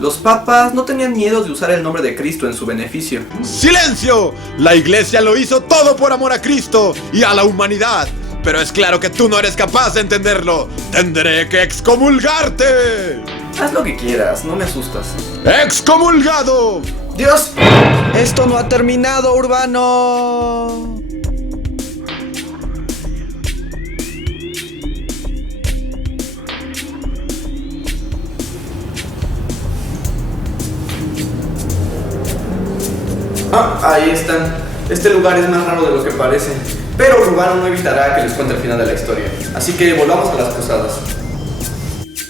Los papas no tenían miedo de usar el nombre de Cristo en su beneficio. ¡Silencio! La iglesia lo hizo todo por amor a Cristo y a la humanidad. Pero es claro que tú no eres capaz de entenderlo. ¡Tendré que excomulgarte! Haz lo que quieras, no me asustas. ¡Excomulgado! ¡Dios! ¡Esto no ha terminado, Urbano! Ahí están. Este lugar es más raro de lo que parece. Pero Urbano no evitará que les cuente el final de la historia. Así que volvamos a las cruzadas.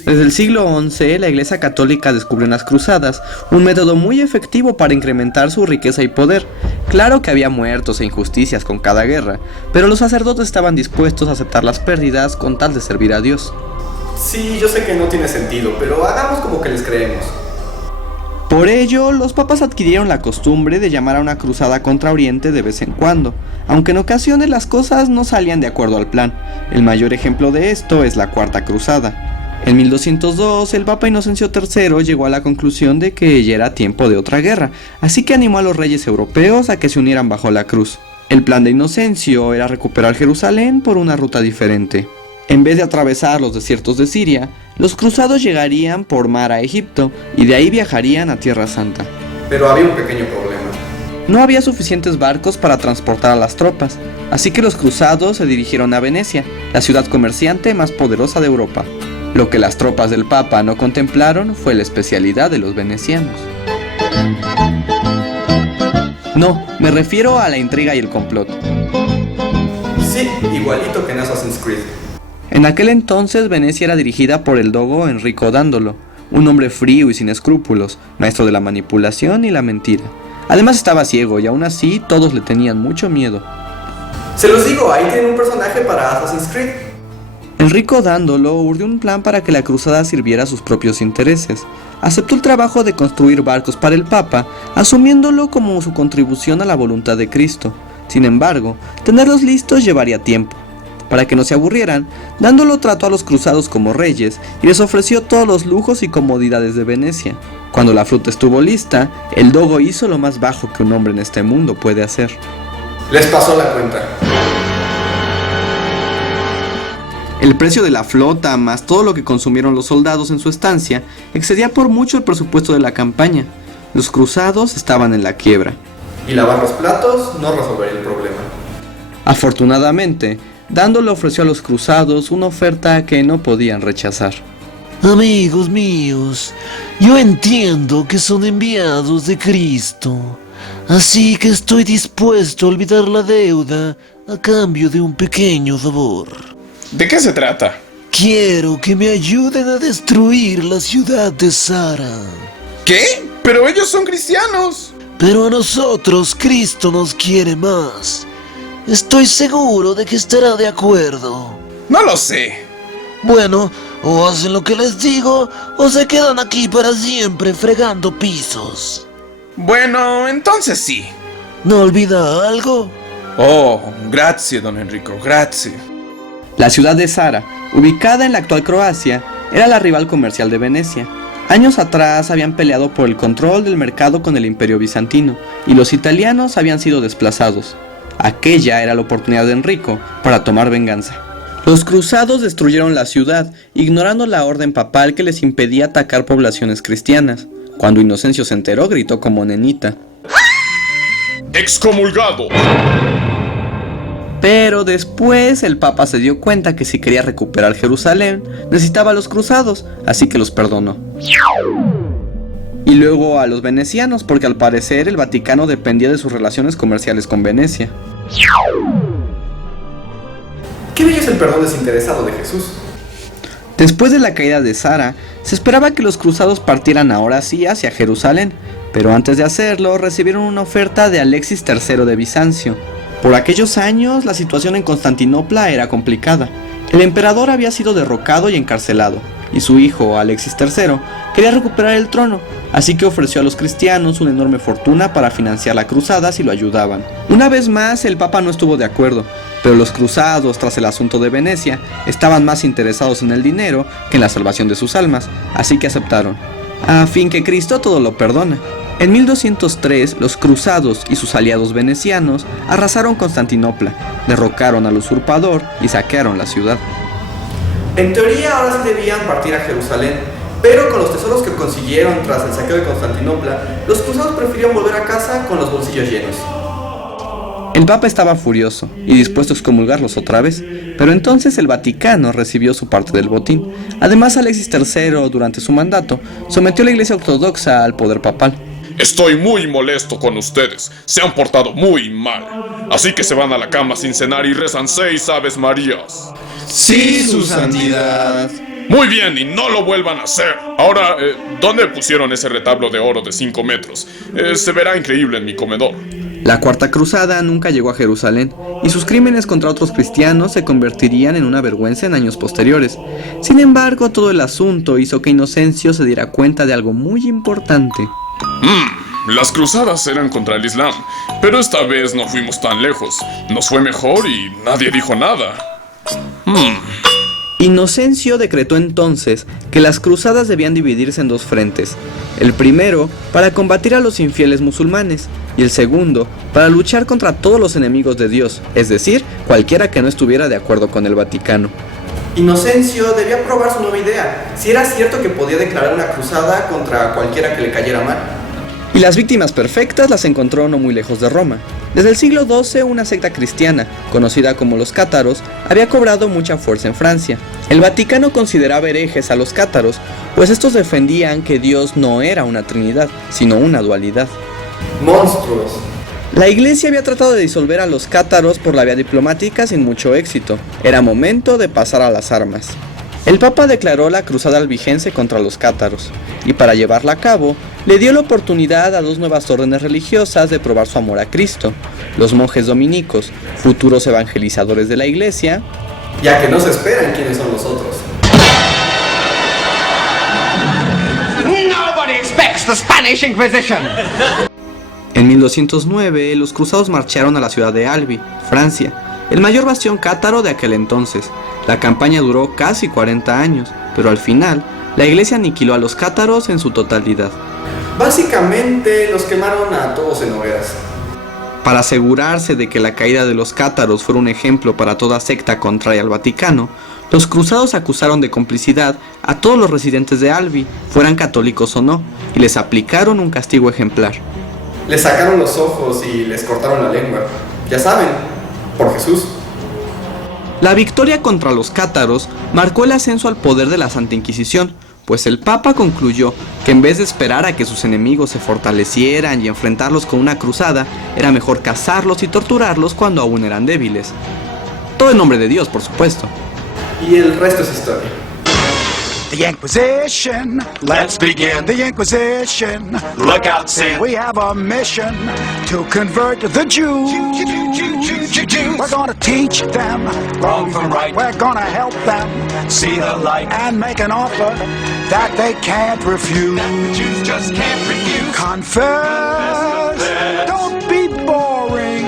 Desde el siglo XI, la Iglesia Católica descubrió en las cruzadas un método muy efectivo para incrementar su riqueza y poder. Claro que había muertos e injusticias con cada guerra, pero los sacerdotes estaban dispuestos a aceptar las pérdidas con tal de servir a Dios. Sí, yo sé que no tiene sentido, pero hagamos como que les creemos. Por ello, los papas adquirieron la costumbre de llamar a una cruzada contra Oriente de vez en cuando, aunque en ocasiones las cosas no salían de acuerdo al plan. El mayor ejemplo de esto es la Cuarta Cruzada. En 1202, el Papa Inocencio III llegó a la conclusión de que ya era tiempo de otra guerra, así que animó a los reyes europeos a que se unieran bajo la cruz. El plan de Inocencio era recuperar Jerusalén por una ruta diferente. En vez de atravesar los desiertos de Siria, los cruzados llegarían por mar a Egipto y de ahí viajarían a Tierra Santa. Pero había un pequeño problema. No había suficientes barcos para transportar a las tropas, así que los cruzados se dirigieron a Venecia, la ciudad comerciante más poderosa de Europa. Lo que las tropas del Papa no contemplaron fue la especialidad de los venecianos. No, me refiero a la intriga y el complot. Sí, igualito que en Assassin's Creed. En aquel entonces Venecia era dirigida por el dogo Enrico Dandolo, un hombre frío y sin escrúpulos, maestro de la manipulación y la mentira. Además estaba ciego y aún así todos le tenían mucho miedo. Se los digo, ahí tienen un personaje para Assassin's Creed. Enrico Dandolo urdió un plan para que la cruzada sirviera a sus propios intereses. Aceptó el trabajo de construir barcos para el Papa, asumiéndolo como su contribución a la voluntad de Cristo. Sin embargo, tenerlos listos llevaría tiempo. Para que no se aburrieran, Dandolo trató a los cruzados como reyes y les ofreció todos los lujos y comodidades de Venecia. Cuando la flota estuvo lista, el dogo hizo lo más bajo que un hombre en este mundo puede hacer. Les pasó la cuenta. El precio de la flota, más todo lo que consumieron los soldados en su estancia, excedía por mucho el presupuesto de la campaña. Los cruzados estaban en la quiebra. Y lavar los platos no resolvería el problema. Afortunadamente, Dandolo ofreció a los cruzados una oferta que no podían rechazar. Amigos míos, yo entiendo que son enviados de Cristo, así que estoy dispuesto a olvidar la deuda a cambio de un pequeño favor. ¿De qué se trata? Quiero que me ayuden a destruir la ciudad de Zara. ¿Qué? Pero ellos son cristianos. Pero a nosotros Cristo nos quiere más. Estoy seguro de que estará de acuerdo. No lo sé. Bueno, o hacen lo que les digo, o se quedan aquí para siempre fregando pisos. Bueno, entonces sí. ¿No olvida algo? Oh, grazie, don Enrico, grazie. La ciudad de Zara, ubicada en la actual Croacia, era la rival comercial de Venecia. Años atrás habían peleado por el control del mercado con el Imperio Bizantino, y los italianos habían sido desplazados. Aquella era la oportunidad de Enrico para tomar venganza. Los cruzados destruyeron la ciudad, ignorando la orden papal que les impedía atacar poblaciones cristianas. Cuando Inocencio se enteró, gritó como nenita: ¡Excomulgado! Pero después el Papa se dio cuenta que si quería recuperar Jerusalén, necesitaba a los cruzados, así que los perdonó. Y luego a los venecianos, porque al parecer el Vaticano dependía de sus relaciones comerciales con Venecia. Qué bello es el perdón desinteresado de Jesús. Después de la caída de Zara, se esperaba que los cruzados partieran ahora sí hacia Jerusalén, pero antes de hacerlo recibieron una oferta de Alexis III de Bizancio. Por aquellos años, la situación en Constantinopla era complicada. El emperador había sido derrocado y encarcelado, y su hijo, Alexis III, quería recuperar el trono, así que ofreció a los cristianos una enorme fortuna para financiar la cruzada si lo ayudaban. Una vez más, el Papa no estuvo de acuerdo, pero los cruzados, tras el asunto de Venecia, estaban más interesados en el dinero que en la salvación de sus almas, así que aceptaron, a fin que Cristo todo lo perdona. En 1203, los cruzados y sus aliados venecianos arrasaron Constantinopla, derrocaron al usurpador y saquearon la ciudad. En teoría ahora sí debían partir a Jerusalén, pero con los tesoros que consiguieron tras el saqueo de Constantinopla, los cruzados prefirieron volver a casa con los bolsillos llenos. El Papa estaba furioso y dispuesto a excomulgarlos otra vez, pero entonces el Vaticano recibió su parte del botín. Además, Alexis III, durante su mandato, sometió a la Iglesia Ortodoxa al poder papal. Estoy muy molesto con ustedes. Se han portado muy mal. Así que se van a la cama sin cenar y rezan 6 Aves Marías. Sí, su santidad. Muy bien, y no lo vuelvan a hacer. Ahora, ¿dónde pusieron ese retablo de oro de 5 metros? Se verá increíble en mi comedor. La Cuarta Cruzada nunca llegó a Jerusalén, y sus crímenes contra otros cristianos se convertirían en una vergüenza en años posteriores. Sin embargo, todo el asunto hizo que Inocencio se diera cuenta de algo muy importante. Las cruzadas eran contra el Islam, pero esta vez no fuimos tan lejos. Nos fue mejor y nadie dijo nada. Inocencio decretó entonces que las cruzadas debían dividirse en 2 frentes. El primero para combatir a los infieles musulmanes y el segundo para luchar contra todos los enemigos de Dios, es decir, cualquiera que no estuviera de acuerdo con el Vaticano. Inocencio debía probar su nueva idea, si era cierto que podía declarar una cruzada contra cualquiera que le cayera mal. Y las víctimas perfectas las encontró no muy lejos de Roma. Desde el siglo XII, una secta cristiana, conocida como los cátaros, había cobrado mucha fuerza en Francia. El Vaticano consideraba herejes a los cátaros, pues estos defendían que Dios no era una trinidad, sino una dualidad. Monstruos. La iglesia había tratado de disolver a los cátaros por la vía diplomática sin mucho éxito. Era momento de pasar a las armas. El Papa declaró la cruzada albigense contra los cátaros, y para llevarla a cabo, le dio la oportunidad a 2 nuevas órdenes religiosas de probar su amor a Cristo: los monjes dominicos, futuros evangelizadores de la iglesia, Ya que no se esperan quiénes son los otros. Nobody expects the Spanish Inquisition. En 1209, los cruzados marcharon a la ciudad de Albi, Francia, el mayor bastión cátaro de aquel entonces. La campaña duró casi 40 años, pero al final, la iglesia aniquiló a los cátaros en su totalidad. Básicamente los quemaron a todos en hogueras. Para asegurarse de que la caída de los cátaros fuera un ejemplo para toda secta contraria al Vaticano, los cruzados acusaron de complicidad a todos los residentes de Albi, fueran católicos o no, y les aplicaron un castigo ejemplar. Les sacaron los ojos y les cortaron la lengua. Ya saben, por Jesús. La victoria contra los cátaros marcó el ascenso al poder de la Santa Inquisición, pues el Papa concluyó que en vez de esperar a que sus enemigos se fortalecieran y enfrentarlos con una cruzada, era mejor cazarlos y torturarlos cuando aún eran débiles. Todo en nombre de Dios, por supuesto. Y el resto es historia. The Inquisition, let's begin. The Inquisition, look out, Sam. We have a mission to convert the Jews. We're gonna teach them wrong from right. We're gonna help them see the light and make an offer that they can't refuse. That the Jews just can't refuse. Confess, don't be boring.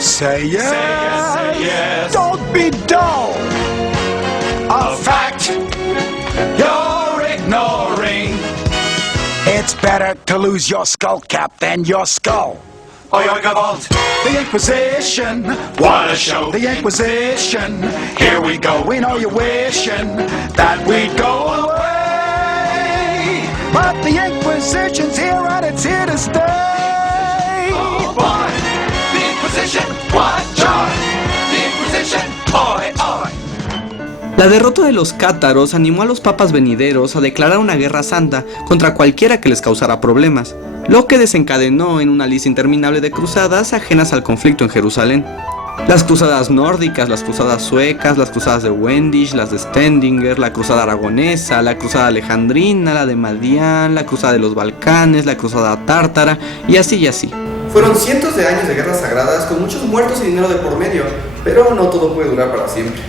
Say yes, say yes. Don't be dull. A fact you're ignoring. It's better to lose your skull cap than your skull. The Inquisition, what a show. The Inquisition, here we go. We know you're wishing that we'd go away, but the Inquisition's here and it's here to stay. Oh boy, the Inquisition, what joy. The Inquisition, oi, oi. La derrota de los cátaros animó a los papas venideros a declarar una guerra santa contra cualquiera que les causara problemas, lo que desencadenó en una lista interminable de cruzadas ajenas al conflicto en Jerusalén. Las cruzadas nórdicas, las cruzadas suecas, las cruzadas de Wendisch, las de Stendinger, la cruzada aragonesa, la cruzada alejandrina, la de Madián, la cruzada de los Balcanes, la cruzada tártara, y así y así. Fueron cientos de años de guerras sagradas con muchos muertos y dinero de por medio, pero no todo puede durar para siempre.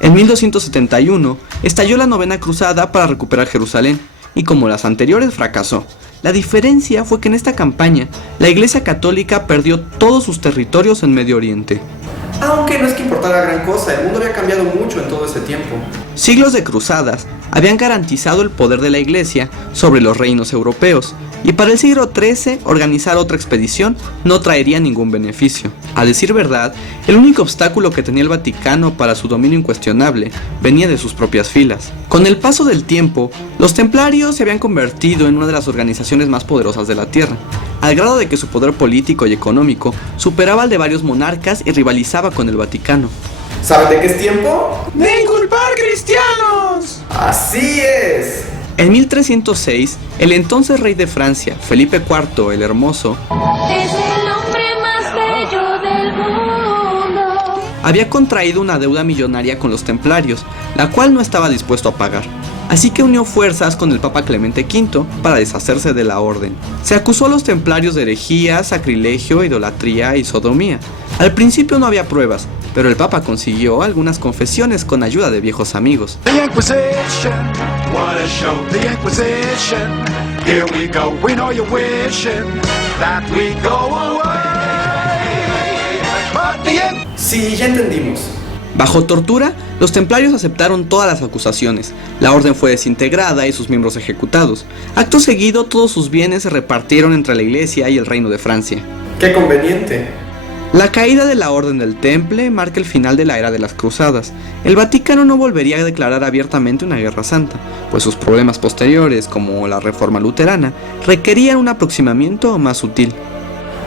En 1271 estalló la Novena Cruzada para recuperar Jerusalén, y como las anteriores fracasó. La diferencia fue que en esta campaña, la Iglesia Católica perdió todos sus territorios en Medio Oriente. Aunque no es que importara gran cosa, el mundo había cambiado mucho en todo ese tiempo. Siglos de cruzadas habían garantizado el poder de la Iglesia sobre los reinos europeos, y para el siglo XIII organizar otra expedición no traería ningún beneficio. A decir verdad, el único obstáculo que tenía el Vaticano para su dominio incuestionable venía de sus propias filas. Con el paso del tiempo, los templarios se habían convertido en una de las organizaciones más poderosas de la Tierra, al grado de que su poder político y económico superaba al de varios monarcas y rivalizaba con el Vaticano. ¿Saben de qué es tiempo? ¡De inculpar cristianos! ¡Así es! En 1306, el entonces rey de Francia, Felipe IV el Hermoso, Es el hombre más bello del mundo. había contraído una deuda millonaria con los templarios, la cual no estaba dispuesto a pagar. Así que unió fuerzas con el Papa Clemente V para deshacerse de la orden. Se acusó a los templarios de herejía, sacrilegio, idolatría y sodomía. Al principio no había pruebas, pero el Papa consiguió algunas confesiones con ayuda de viejos amigos. The Inquisition, what a show. The Inquisition, here we go. We know you're wishing that we go away. But the Sí, ya entendimos. Bajo tortura, los templarios aceptaron todas las acusaciones. La orden fue desintegrada y sus miembros ejecutados. Acto seguido, todos sus bienes se repartieron entre la Iglesia y el Reino de Francia. ¡Qué conveniente! La caída de la Orden del Temple marca el final de la era de las Cruzadas. El Vaticano no volvería a declarar abiertamente una guerra santa, pues sus problemas posteriores, como la Reforma Luterana, requerían un aproximamiento más sutil.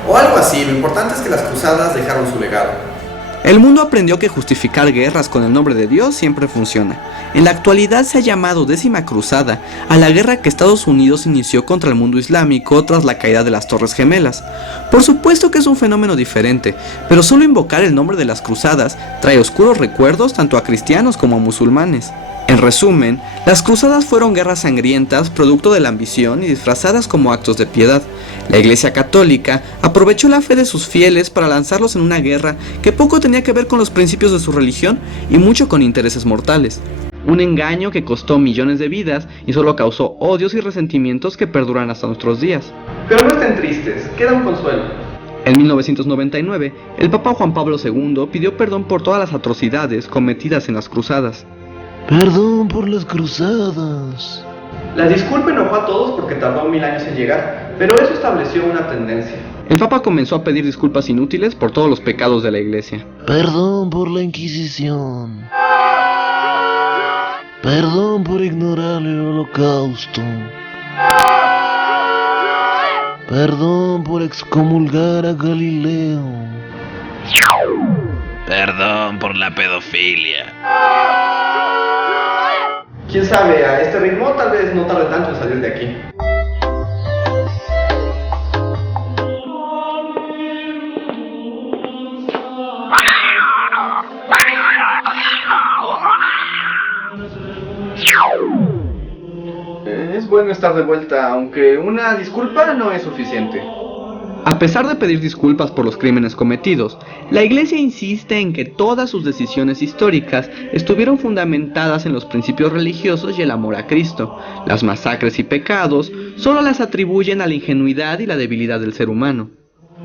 O algo así, lo importante es que las cruzadas dejaron su legado. El mundo aprendió que justificar guerras con el nombre de Dios siempre funciona. En la actualidad se ha llamado Décima Cruzada a la guerra que Estados Unidos inició contra el mundo islámico tras la caída de las Torres Gemelas. Por supuesto que es un fenómeno diferente, pero solo invocar el nombre de las cruzadas trae oscuros recuerdos tanto a cristianos como a musulmanes. En resumen, las cruzadas fueron guerras sangrientas producto de la ambición y disfrazadas como actos de piedad. La Iglesia Católica aprovechó la fe de sus fieles para lanzarlos en una guerra que poco tenía que ver con los principios de su religión y mucho con intereses mortales. Un engaño que costó millones de vidas y solo causó odios y resentimientos que perduran hasta nuestros días. Pero no estén tristes, queda un consuelo. En 1999, el Papa Juan Pablo II pidió perdón por todas las atrocidades cometidas en las cruzadas. Perdón por las cruzadas. La disculpa enojó a todos porque tardó 1000 años en llegar, pero eso estableció una tendencia. El Papa comenzó a pedir disculpas inútiles por todos los pecados de la Iglesia. Perdón por la Inquisición. Perdón por ignorar el Holocausto. Perdón por excomulgar a Galileo. Perdón por la pedofilia. Quién sabe, a este ritmo tal vez no tarde tanto en salir de aquí. Es bueno estar de vuelta, aunque una disculpa no es suficiente. A pesar de pedir disculpas por los crímenes cometidos, la Iglesia insiste en que todas sus decisiones históricas estuvieron fundamentadas en los principios religiosos y el amor a Cristo. Las masacres y pecados solo las atribuyen a la ingenuidad y la debilidad del ser humano.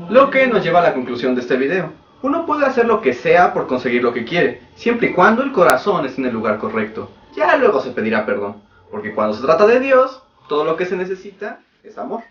Lo que nos lleva a la conclusión de este video. Uno puede hacer lo que sea por conseguir lo que quiere, siempre y cuando el corazón esté en el lugar correcto. Ya luego se pedirá perdón, porque cuando se trata de Dios, todo lo que se necesita es amor.